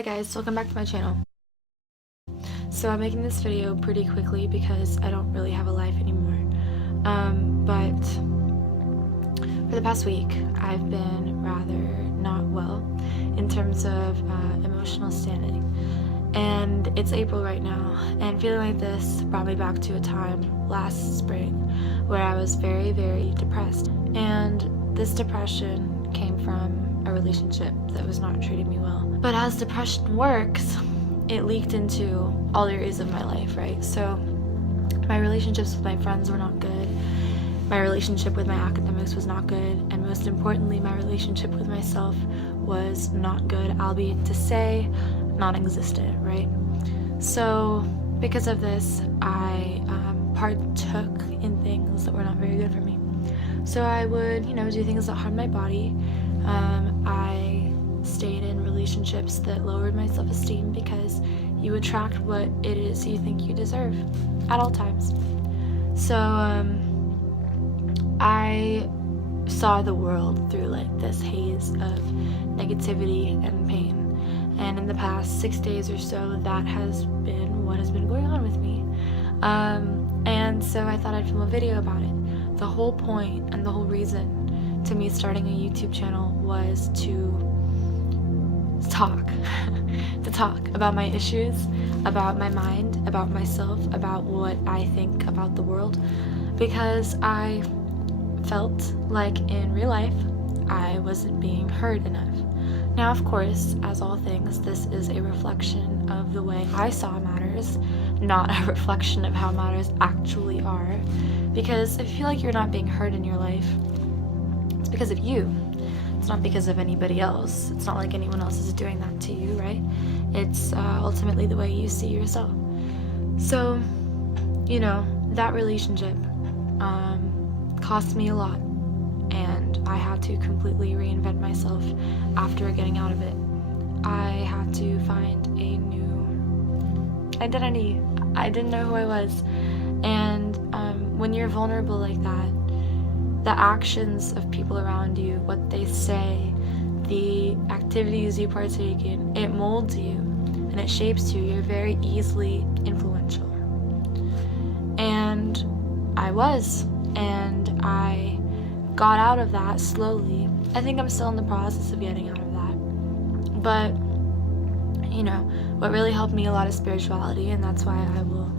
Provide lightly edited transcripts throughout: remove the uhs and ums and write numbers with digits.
Hi guys, welcome back to my channel. So I'm making this video pretty quickly because I don't really have a life anymore. But for the past week, I've been rather not well in terms of emotional standing. And it's April right now, and feeling like this brought me back to a time last spring where I was very, very depressed. And this depression came from a relationship that was not treating me well. But as depression works, it leaked into all areas of my life, right? So my relationships with my friends were not good. My relationship with my academics was not good. And most importantly, my relationship with myself was not good, albeit to say non-existent, right? So because of this, I partook in things that were not very good for me. So I would, do things that harmed my body. I stayed in relationships that lowered my self-esteem because you attract what it is you think you deserve at all times. So I saw the world through like this haze of negativity and pain. And in the past 6 days or so, that has been what has been going on with me. And so I thought I'd film a video about it. The whole point and the whole reason to me starting a YouTube channel was to talk to talk about my issues, about my mind, about myself, about what I think about the world, because I felt like in real life I wasn't being heard enough. Now, of course, as all things, this is a reflection of the way I saw matters, not a reflection of how matters actually are. Because if you feel like you're not being heard in your life, it's because of you. It's not because of anybody else. It's not like anyone else is doing that to you, right? It's ultimately the way you see yourself. So, that relationship cost me a lot. And I had to completely reinvent myself after getting out of it. I had to find a new identity. I didn't know who I was. And when you're vulnerable like that, the actions of people around you, what they say, the activities you partake in, it molds you and it shapes you. You're very easily influential. And I was. And I got out of that slowly. I think I'm still in the process of getting out of that. But, what really helped me a lot is spirituality, and that's why I will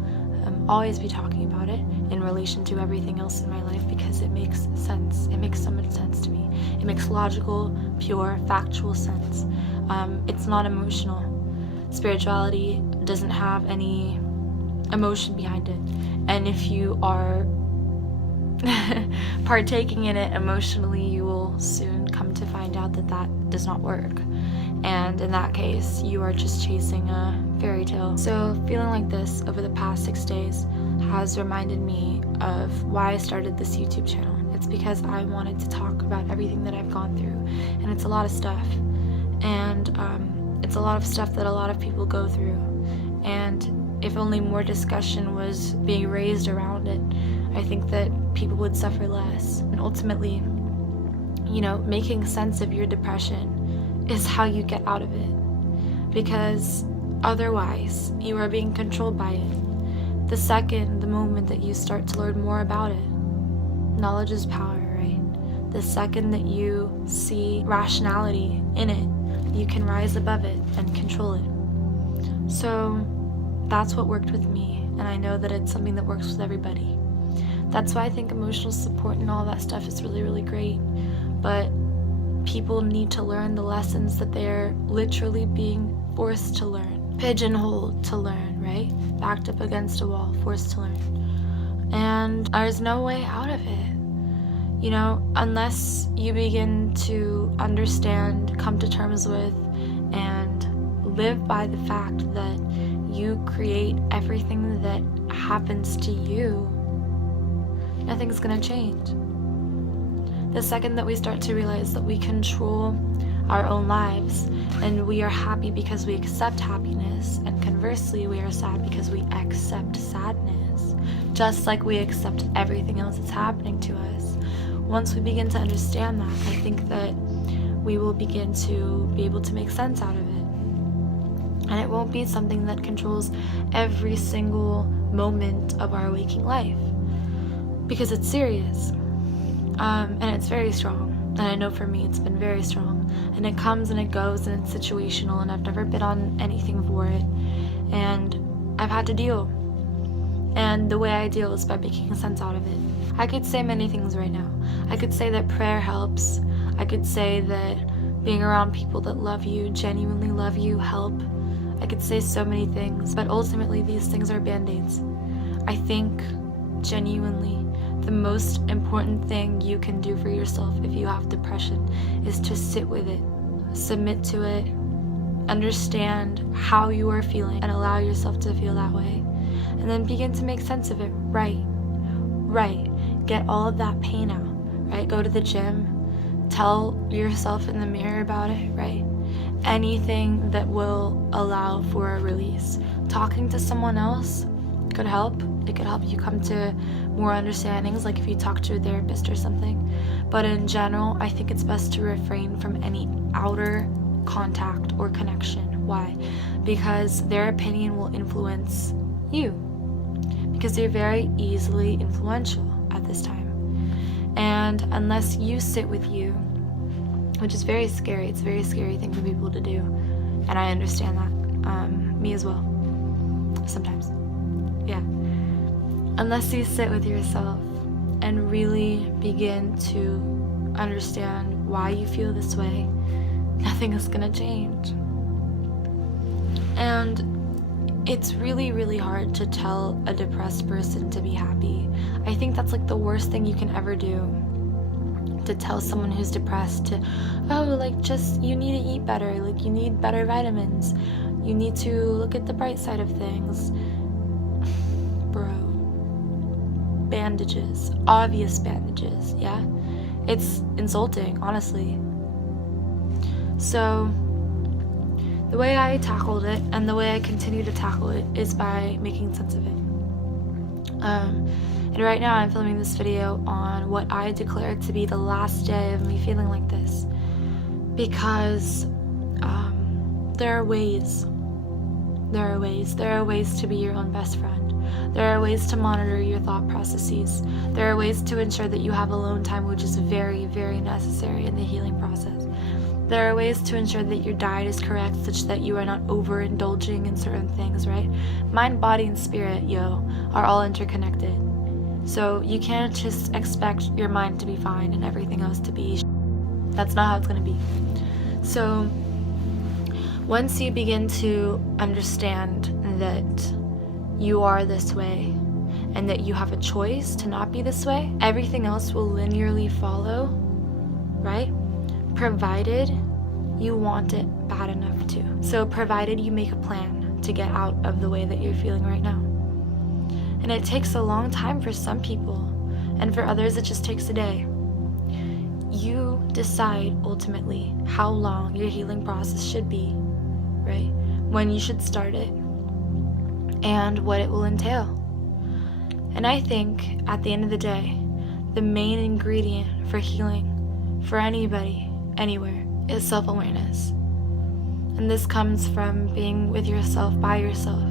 always be talking about it in relation to everything else in my life, because it makes sense. It makes so much sense to me. It makes logical, pure, factual sense. It's not emotional. Spirituality doesn't have any emotion behind it. And if you are partaking in it emotionally, you will soon come to find out that that does not work. And in that case, you are just chasing a fairy tale. So feeling like this over the past 6 days has reminded me of why I started this YouTube channel. It's because I wanted to talk about everything that I've gone through, and it's a lot of stuff. And it's a lot of stuff that a lot of people go through. And if only more discussion was being raised around it, I think that people would suffer less. And ultimately, making sense of your depression is how you get out of it. Because otherwise, you are being controlled by it. The moment that you start to learn more about it, knowledge is power, right? The second that you see rationality in it, you can rise above it and control it. So that's what worked with me, and I know that it's something that works with everybody. That's why I think emotional support and all that stuff is really, really great. But people need to learn the lessons that they're literally being forced to learn. Pigeonholed to learn, right? Backed up against a wall, forced to learn. And there's no way out of it. Unless you begin to understand, come to terms with, and live by the fact that you create everything that happens to you, nothing's gonna change. The second that we start to realize that we control our own lives, and we are happy because we accept happiness, and conversely, we are sad because we accept sadness, just like we accept everything else that's happening to us. Once we begin to understand that, I think that we will begin to be able to make sense out of it. And it won't be something that controls every single moment of our waking life, because it's serious. And it's very strong. And I know for me it's been very strong. And it comes and it goes and it's situational, and I've never been on anything for it. And I've had to deal. And the way I deal is by making sense out of it. I could say many things right now. I could say that prayer helps. I could say that being around people that love you, genuinely love you, help. I could say so many things, but ultimately these things are band-aids. I think, genuinely, the most important thing you can do for yourself if you have depression is to sit with it, submit to it, understand how you are feeling, and allow yourself to feel that way. And then begin to make sense of it. Right. Get all of that pain out, right? Go to the gym, tell yourself in the mirror about it, right? Anything that will allow for a release. Talking to someone else could help. It could help you come to more understandings, like if you talk to a therapist or something. But in general, I think it's best to refrain from any outer contact or connection. Why? Because their opinion will influence you. Because they're very easily influential at this time. And unless you sit with you, which is very scary, it's a very scary thing for people to do, and I understand that, me as well, sometimes, yeah. Unless you sit with yourself and really begin to understand why you feel this way, nothing is gonna change. And it's really, really hard to tell a depressed person to be happy. I think that's like the worst thing you can ever do. To tell someone who's depressed to, just you need to eat better, like you need better vitamins, you need to look at the bright side of things. Bro. Bandages, obvious bandages, yeah? It's insulting, honestly. So, the way I tackled it, and the way I continue to tackle it, is by making sense of it. And right now I'm filming this video on what I declare to be the last day of me feeling like this. Because there are ways to be your own best friend. There are ways to monitor your thought processes. There are ways to ensure that you have alone time, which is very, very necessary in the healing process. There are ways to ensure that your diet is correct, such that you are not overindulging in certain things, right? Mind, body, and spirit, are all interconnected. So you can't just expect your mind to be fine and everything else to be That's not how it's gonna be. So once you begin to understand that you are this way and that you have a choice to not be this way, everything else will linearly follow, right? Provided you want it bad enough to. So provided you make a plan to get out of the way that you're feeling right now. And it takes a long time for some people, and for others it just takes a day. You decide ultimately how long your healing process should be, right? When you should start it, and what it will entail. And I think at the end of the day, the main ingredient for healing for anybody, anywhere, is self-awareness. And this comes from being with yourself, by yourself,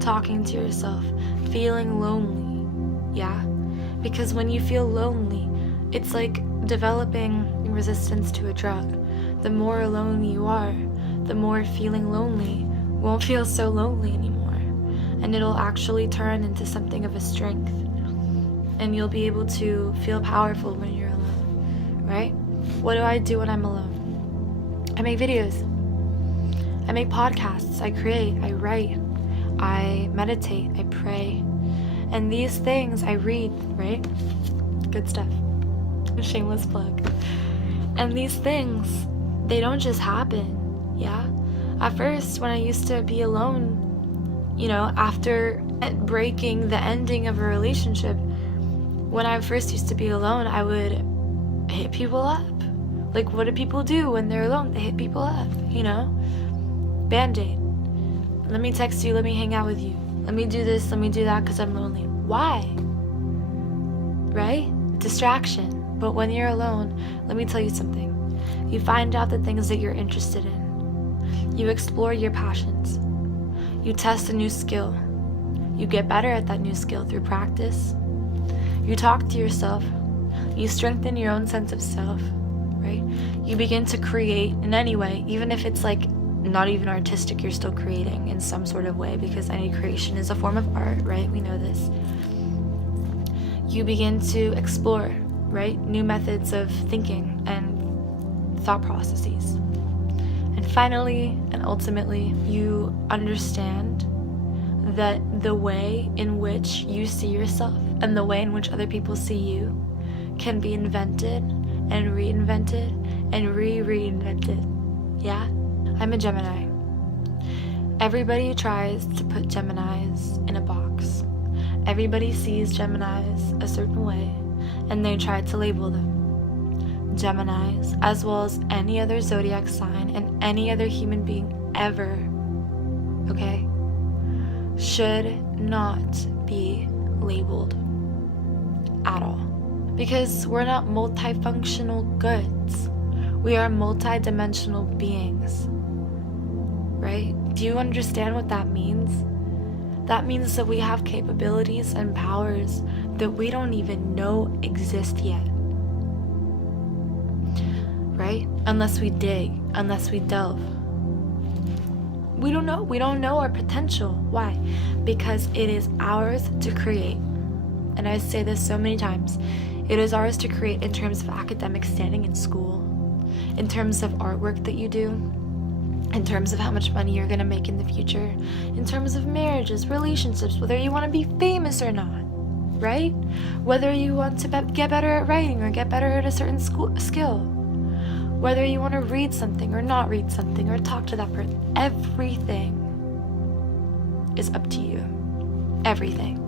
talking to yourself, feeling lonely, yeah? Because when you feel lonely, it's like developing resistance to a drug. The more alone you are, the more feeling lonely won't feel so lonely anymore. And it'll actually turn into something of a strength. And you'll be able to feel powerful when you're alone, right? What do I do when I'm alone? I make videos. I make podcasts. I create. I write. I meditate. I pray. And these things I read, right? Good stuff. Shameless plug. And these things, they don't just happen, yeah? At first, when I used to be alone, after breaking the ending of a relationship, when I first used to be alone, I would hit people up. Like, what do people do when they're alone? They hit people up, Band-Aid. Let me text you, let me hang out with you. Let me do this, let me do that, because I'm lonely. Why? Right? Distraction. But when you're alone, let me tell you something. You find out the things that you're interested in. You explore your passions. You test a new skill. You get better at that new skill through practice. You talk to yourself. You strengthen your own sense of self, right? You begin to create in any way, even if it's like not even artistic, you're still creating in some sort of way, because any creation is a form of art, right? We know this. You begin to explore, right? New methods of thinking and thought processes. And finally, and ultimately, you understand that the way in which you see yourself and the way in which other people see you can be invented and reinvented and reinvented. Yeah? I'm a Gemini. Everybody tries to put Geminis in a box. Everybody sees Geminis a certain way, and they try to label them. Geminis, as well as any other zodiac sign and any other human being ever, okay, should not be labeled at all. Because we're not multifunctional goods. We are multi-dimensional beings. Right? Do you understand what that means? That means that we have capabilities and powers that we don't even know exist yet. Right? Unless we dig, unless we delve. We don't know. We don't know our potential. Why? Because it is ours to create. And I say this so many times. It is ours to create in terms of academic standing in school, in terms of artwork that you do, in terms of how much money you're going to make in the future, in terms of marriages, relationships, whether you want to be famous or not, right? Whether you want to get better at writing or get better at a certain skill, whether you want to read something or not read something or talk to that person, everything is up to you. Everything.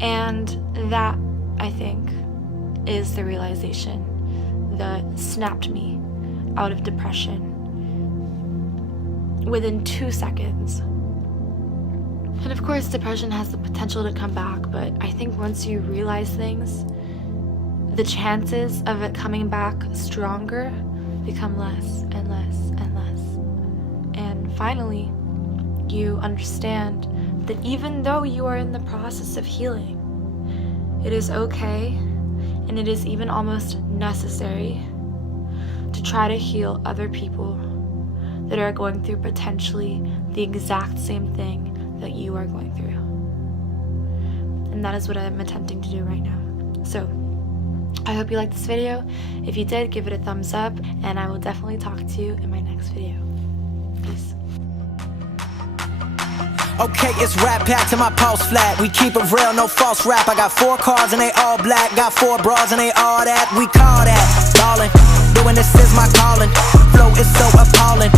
And that, I think, is the realization that snapped me out of depression within 2 seconds. And of course, depression has the potential to come back, but I think once you realize things, the chances of it coming back stronger become less and less and less. And finally, you understand that even though you are in the process of healing, it is okay, and it is even almost necessary to try to heal other people that are going through potentially the exact same thing that you are going through. And that is what I'm attempting to do right now. So, I hope you liked this video. If you did, give it a thumbs up, and I will definitely talk to you in my next video. Peace. Okay, it's rap packed to my pulse flat. We keep it real, no false rap. I got 4 cars and they all black. Got 4 bras and they all that. We call that ballin'. Doing this is my calling. Flow is so appalling.